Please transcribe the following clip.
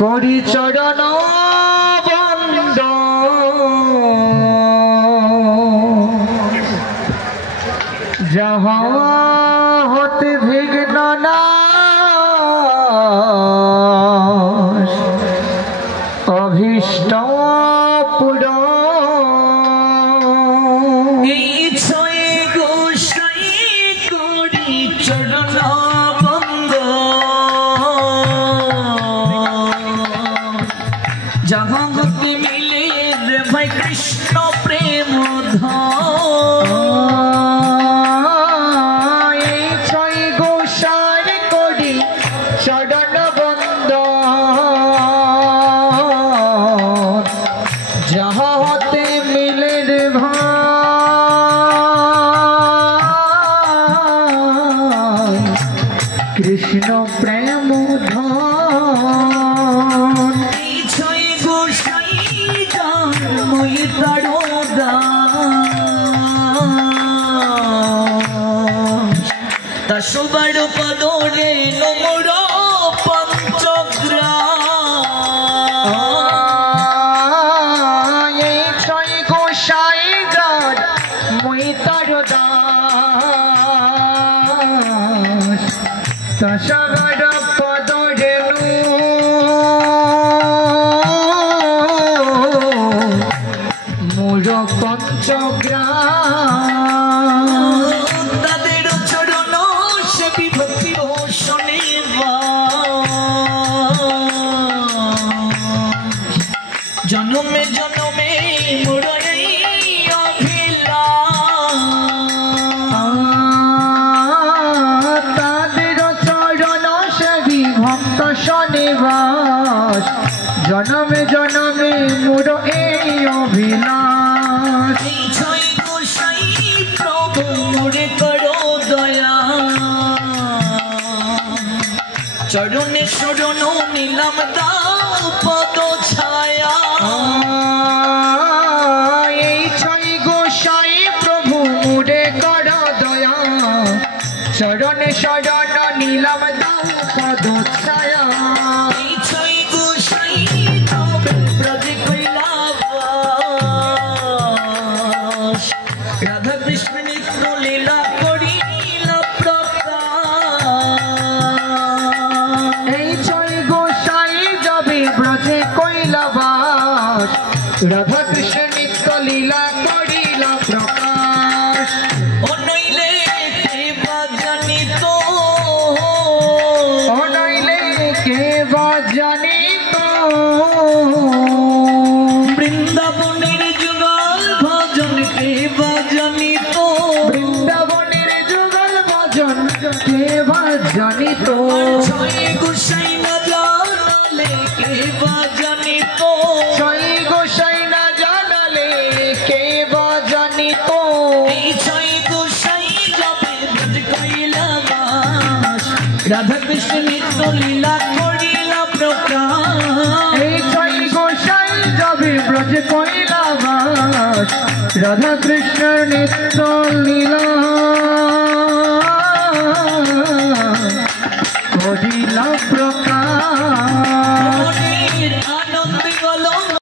করি চরণ বন্দ যাহা হতে বিঘ্ন না অভীষ্ট পুরো ইচ্ছায় গোসাই করি চরণ বন্দ যাহা হতে মিলে রে ভাই কৃষ্ণ প্রেম ছয় গোসাই করি চরণ বন্দ যাহা হতে মিলে রে ভাই কৃষ্ণ প্রেম সবার পদরে নমর পঞ্চগ্রাম ছয় গোসাই গান মই তার দাস সবার পদরে মোর পঞ্চগ্রাম জনমে জনমে মুরাই অভিলাষ তাদের চরণ সেবী ভক্ত শনিবাস জনমে জনমে মুর এই অভিলাষ ছয় গোসাই প্রভু মুরে করো দয়া চরণে শরণ নিলাম দাও পদ ছায়া এই ছয় গোসাই প্রভু মুরে কর দয়া চরণে শরণ নিলাম দাও পদ ছায়া ছয় গোসাই তবে ব্রজ কৈলাস রাধা কৃষ্ণ নিত্য লীলা করিল প্রকাশ এই ছয় গোসাই যাবে ব্রজে কৈলাবাস রাধা কৃষ্ণ নিত্য লীলা করিল প্রকাশ অনইলে কে বা জানিত অনইলে কে বা জানিত বৃন্দাবনের যুগল ভজন কে বা জানিত বৃন্দাবনের যুগল ভজন কে বা জানিত ছয় গোসাই না জানালে কে বা জানিত ছয় গোসাই না জানালে কে বা জানিত এই ছয় গোসাই যাবে ব্রজ কৈলাস রাধা কৃষ্ণ নিত্য লীলা করিল প্রকাশ এই ছয় গোসাই যাবে ব্রজে কৈলাবাস রাধা কৃষ্ণের নিত্য লীলা করিল প্রকাশ।